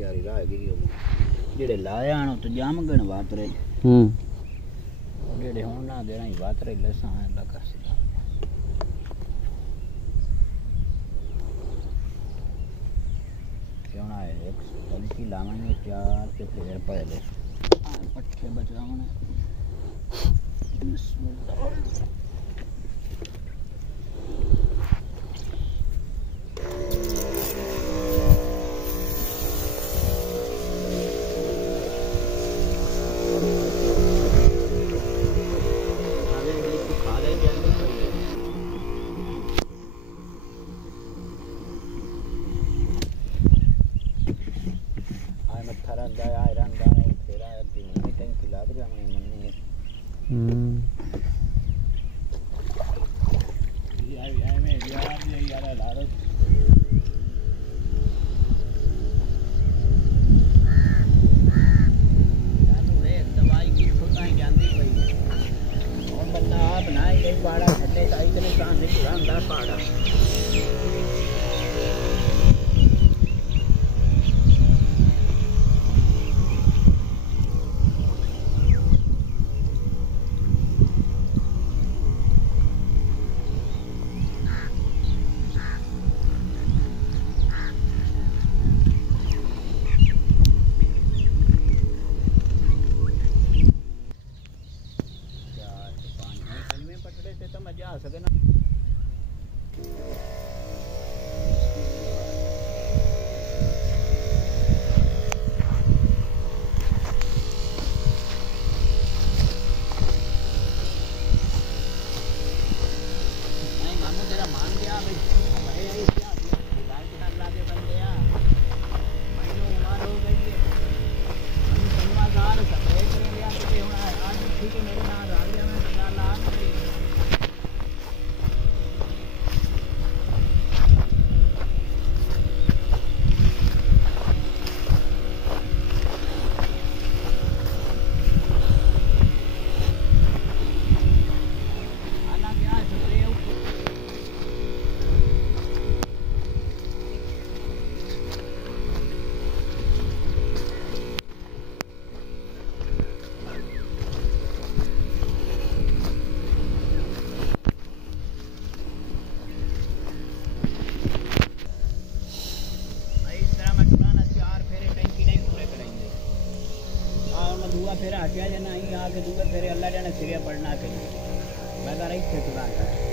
क्यारी रह गई जेड़े लाया आन तो जाम गण वातरे जेड़े होण ना देना ही वातरे लसा अल्लाह का सिला क्यों ना है एक बल्कि लावांगे 4 के फिर पहले पट्टे बचावने बिस्मिल्लाह पाड़ा छटे का इतने काम नहीं पूरा अंदर पाड़ा मजा आ सके ना नहीं मामू तेरा मान गया भाई भाई यही क्या गाय के साथ लाके बन गया महीनों उम्र हो गई है हम समाचार सफाई करेंगे या तो होना है आज ठीक है मेरे नाम आ गया मैं बता ला फिर हटिया जाना ही आके दूसरे फिर अल्लाह जाने सिरिया पढ़ना कहीं मैं रही थे तुरा